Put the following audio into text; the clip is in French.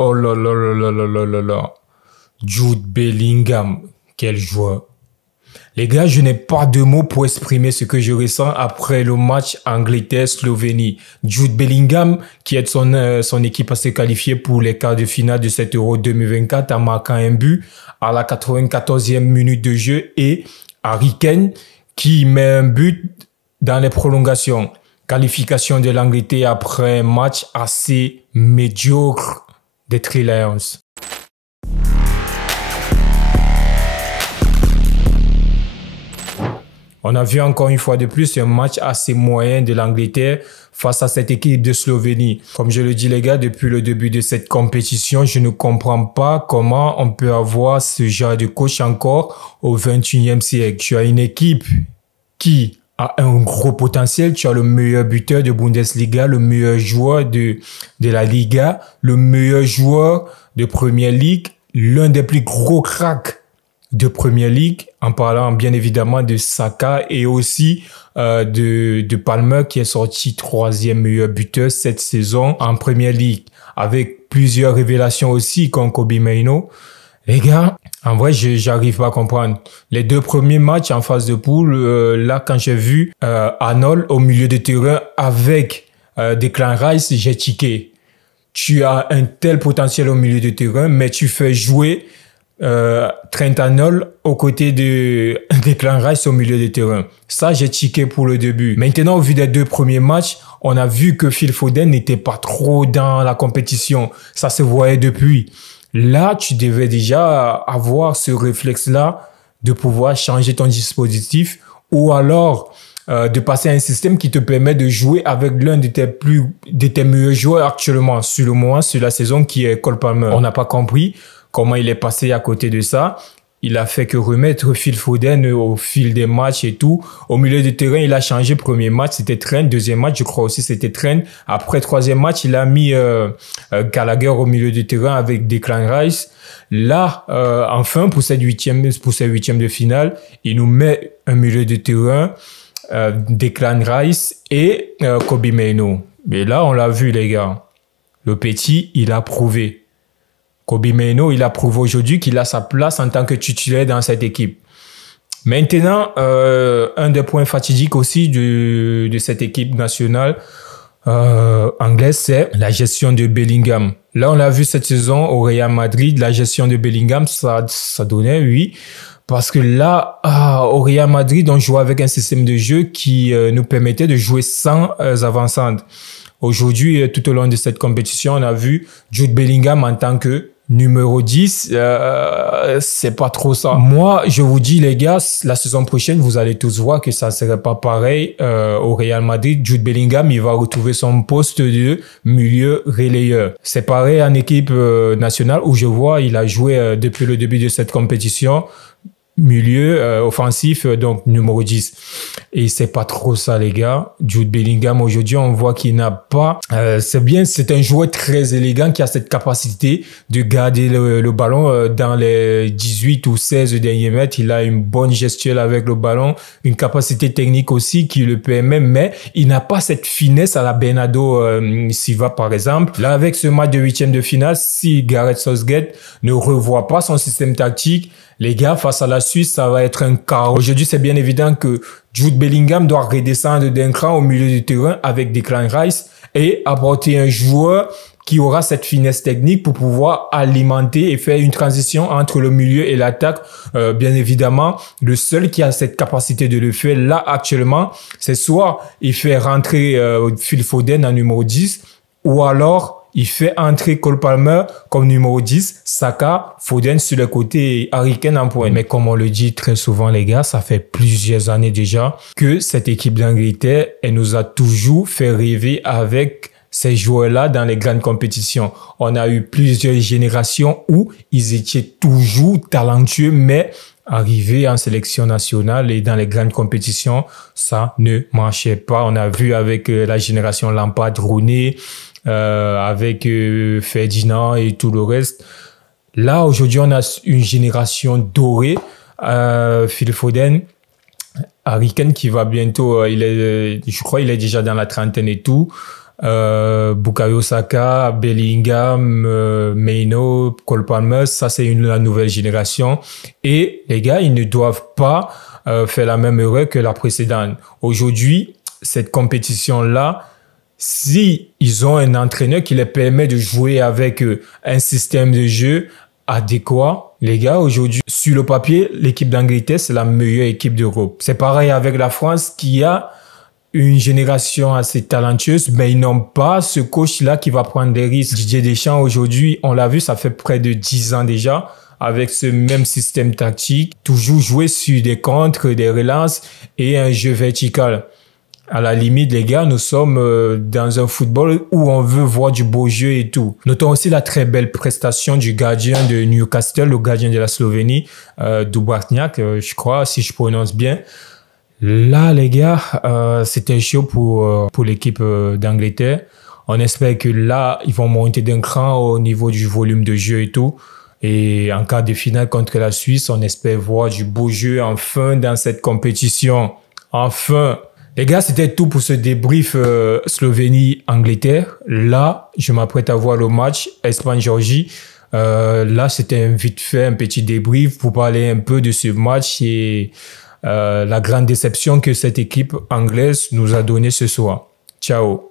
Oh là là là là là là là là. Jude Bellingham, quel joueur. Les gars, je n'ai pas de mots pour exprimer ce que je ressens après le match Angleterre-Slovénie. Jude Bellingham, qui aide son équipe à se qualifier pour les quarts de finale de cet Euro 2024 en marquant un but à la 94e minute de jeu, et Harry Kane qui met un but dans les prolongations. Qualification de l'Angleterre après un match assez médiocre des Three Lions. On a vu encore une fois de plus un match assez moyen de l'Angleterre face à cette équipe de Slovénie. Comme je le dis les gars, depuis le début de cette compétition, je ne comprends pas comment on peut avoir ce genre de coach encore au 21e siècle. Tu as une équipe qui a un gros potentiel, tu as le meilleur buteur de Bundesliga, le meilleur joueur de la Liga, le meilleur joueur de Premier League, l'un des plus gros cracks de Premier League, en parlant bien évidemment de Saka et aussi de Palmer qui est sorti 3e meilleur buteur cette saison en Premier League, avec plusieurs révélations aussi comme Kobe Mainoo. Les gars, en vrai, j'arrive pas à comprendre. Les deux premiers matchs en phase de poule, là, quand j'ai vu Arnold au milieu de terrain avec Declan Rice, j'ai tiqué. Tu as un tel potentiel au milieu de terrain, mais tu fais jouer Trent Arnold aux côtés de Declan Rice au milieu de terrain. Ça, j'ai tiqué pour le début. Maintenant, au vu des deux premiers matchs, on a vu que Phil Foden n'était pas trop dans la compétition. Ça se voyait depuis. Là, tu devais déjà avoir ce réflexe-là de pouvoir changer ton dispositif ou alors de passer à un système qui te permet de jouer avec l'un de tes meilleurs joueurs actuellement sur le moment, sur la saison, qui est Cole Palmer. On n'a pas compris comment il est passé à côté de ça. Il a fait que remettre Phil Foden au fil des matchs et tout. Au milieu du terrain, il a changé. Premier match, c'était Trent. Deuxième match, je crois aussi, c'était Trent. Après, troisième match, il a mis Gallagher au milieu du terrain avec Declan Rice. Là, enfin, pour cette huitième de finale, il nous met un milieu de terrain, Declan Rice et Kobe Mainoo. Mais là, on l'a vu, les gars. Le petit, il a prouvé. Kobe Mainoo, il a prouvé aujourd'hui qu'il a sa place en tant que titulaire dans cette équipe. Maintenant, un des points fatidiques aussi de cette équipe nationale anglaise, c'est la gestion de Bellingham. Là, on l'a vu cette saison au Real Madrid, la gestion de Bellingham, ça donnait, oui. Parce que là, au Real Madrid, on jouait avec un système de jeu qui nous permettait de jouer sans avant-centre. Aujourd'hui, tout au long de cette compétition, on a vu Jude Bellingham en tant que numéro 10, c'est pas trop ça. Moi, je vous dis, les gars, la saison prochaine, vous allez tous voir que ça serait pas pareil au Real Madrid. Jude Bellingham, il va retrouver son poste de milieu relayeur. C'est pareil en équipe nationale où je vois, il a joué depuis le début de cette compétition milieu offensif, donc numéro 10. Et c'est pas trop ça, les gars. Jude Bellingham, aujourd'hui, on voit qu'il n'a pas... c'est un joueur très élégant qui a cette capacité de garder le ballon dans les 18 ou 16 derniers mètres. Il a une bonne gestuelle avec le ballon, une capacité technique aussi qui le permet, mais il n'a pas cette finesse à la Bernardo Silva, par exemple. Là, avec ce match de 8e de finale, si Gareth Southgate ne revoit pas son système tactique, les gars, face à la Suisse, ça va être un chaos. Aujourd'hui, c'est bien évident que Jude Bellingham doit redescendre d'un cran au milieu du terrain avec Declan Rice et apporter un joueur qui aura cette finesse technique pour pouvoir alimenter et faire une transition entre le milieu et l'attaque. Bien évidemment, le seul qui a cette capacité de le faire là actuellement, c'est soit il fait rentrer Phil Foden en numéro 10 ou alors il fait entrer Cole Palmer comme numéro 10, Saka, Foden sur le côté et Harry Kane en pointe. Mais comme on le dit très souvent, les gars, ça fait plusieurs années déjà que cette équipe d'Angleterre, elle nous a toujours fait rêver avec ces joueurs-là dans les grandes compétitions. On a eu plusieurs générations où ils étaient toujours talentueux, mais arrivés en sélection nationale et dans les grandes compétitions, ça ne marchait pas. On a vu avec la génération Lampard, Rooney, avec Ferdinand et tout le reste. Là, aujourd'hui, on a une génération dorée. Phil Foden, Harry Kane qui va bientôt, je crois il est déjà dans la trentaine et tout. Bukayo Saka, Bellingham, Maino, Cole Palmer, ça c'est la nouvelle génération. Et les gars, ils ne doivent pas faire la même erreur que la précédente. Aujourd'hui, cette compétition-là, si ils ont un entraîneur qui les permet de jouer avec un système de jeu adéquat, les gars, aujourd'hui, sur le papier, l'équipe d'Angleterre, c'est la meilleure équipe d'Europe. C'est pareil avec la France qui a une génération assez talentueuse, mais ils n'ont pas ce coach-là qui va prendre des risques. Didier Deschamps, aujourd'hui, on l'a vu, ça fait près de 10 ans déjà, avec ce même système tactique, toujours jouer sur des contres, des relances et un jeu vertical. À la limite, les gars, nous sommes dans un football où on veut voir du beau jeu et tout. Notons aussi la très belle prestation du gardien de Newcastle, le gardien de la Slovénie, Dubravňák, je crois, si je prononce bien. Là, les gars, c'était chaud pour l'équipe d'Angleterre. On espère que là, ils vont monter d'un cran au niveau du volume de jeu et tout. Et en cas de finale contre la Suisse, on espère voir du beau jeu enfin dans cette compétition. Enfin! Les gars, c'était tout pour ce débrief Slovénie-Angleterre. Là, je m'apprête à voir le match Espagne-Géorgie. Là, c'était un vite fait, un petit débrief pour parler un peu de ce match et la grande déception que cette équipe anglaise nous a donnée ce soir. Ciao.